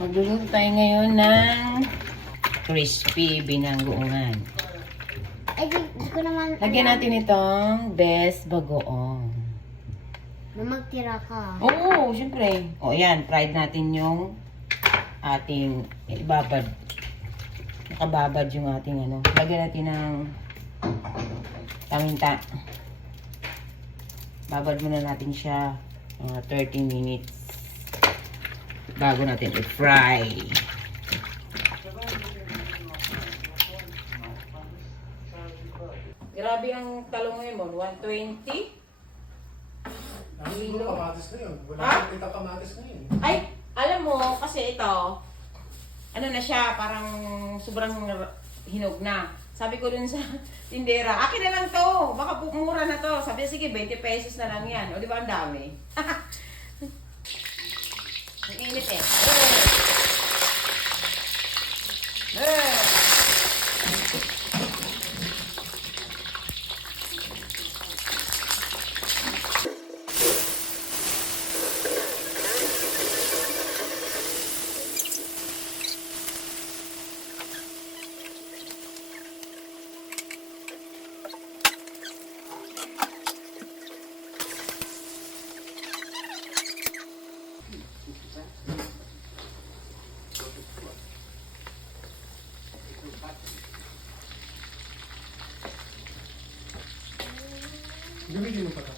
Magluluto tayo ngayon ng crispy binanggoongan. Ay, di ko naman Lagyan natin itong best bagoong. na magtira ka. Oo, syempre. O yan, fried natin yung ating ibabad. Nakababad yung ating ano. Lagyan natin ng taminta. Babad muna natin siya 30 minutes bago natin i-fry. Grabe ang talong ngayon mo, 120? Siguro kamatis na yun. Wala Ha? kita kamatis na yun. Ay, alam mo, kasi ito, ano na siya, parang sobrang hinog na. Sabi ko dun sa tindera, akin na lang to, baka mura na to. Sabi, sige, 20 pesos na lang yan. O, di ba ang dami? Ang init eh. Gamitin mo pa ito.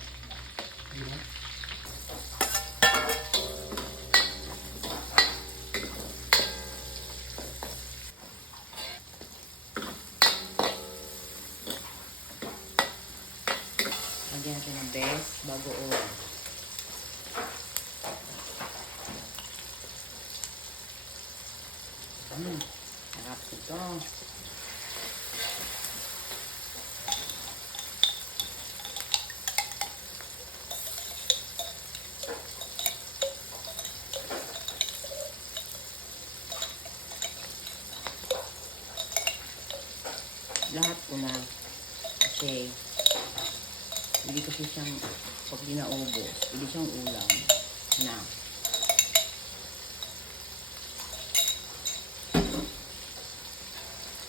Lagyan natin ng best bagoong. Sarap ito. Lahat ko na kasi hindi kasi siyang pag di naubos, hindi siyang ulam na.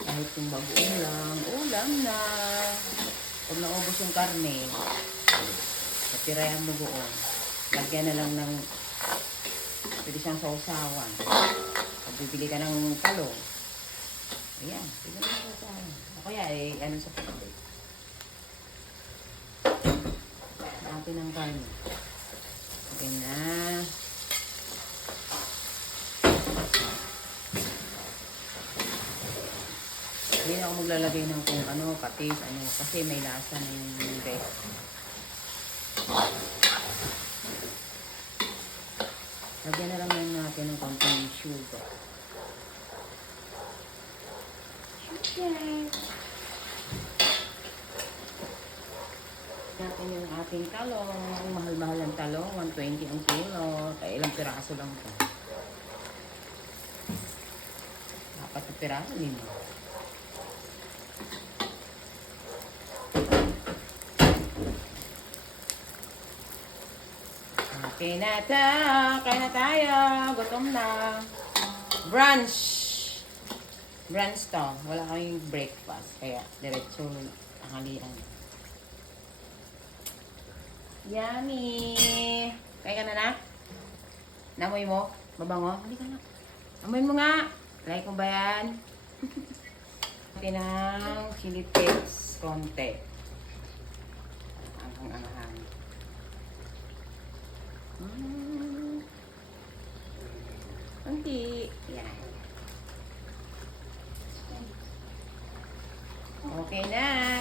Kahit yung bagoong lang, ulam na. Pag naubos yung karne, natira yung bagoong. Lagyan na lang ng, pwede siyang sausawan. Pag bibili ka ng talong, ayan, pwede na sausawan. O kaya, ano sa pagkabi. Natin ang karne. Okay na. Hindi na ako maglalagay ng kung ano, patis, ano, kasi may lasa na yung best. Lagyan na lang natin ng konting sugar. Sugar. Natin yung ating talong. Mahal-mahal ang talong. 120 ang kilo. Kaya ilang piraso lang ito. 4 na piraso din. Okay na ito. Kain na tayo. Gutom na. Brunch. Brunch to. Wala kaming breakfast. Kaya diretso tanghalian. Yummy! Kaya ka na na? Namoy mo? Mabango? Hindi ka na. Amoy mo nga. Like mo ba yan? Natin ng chili flakes konti. Ang anahan. Konti. Yan. Okay na.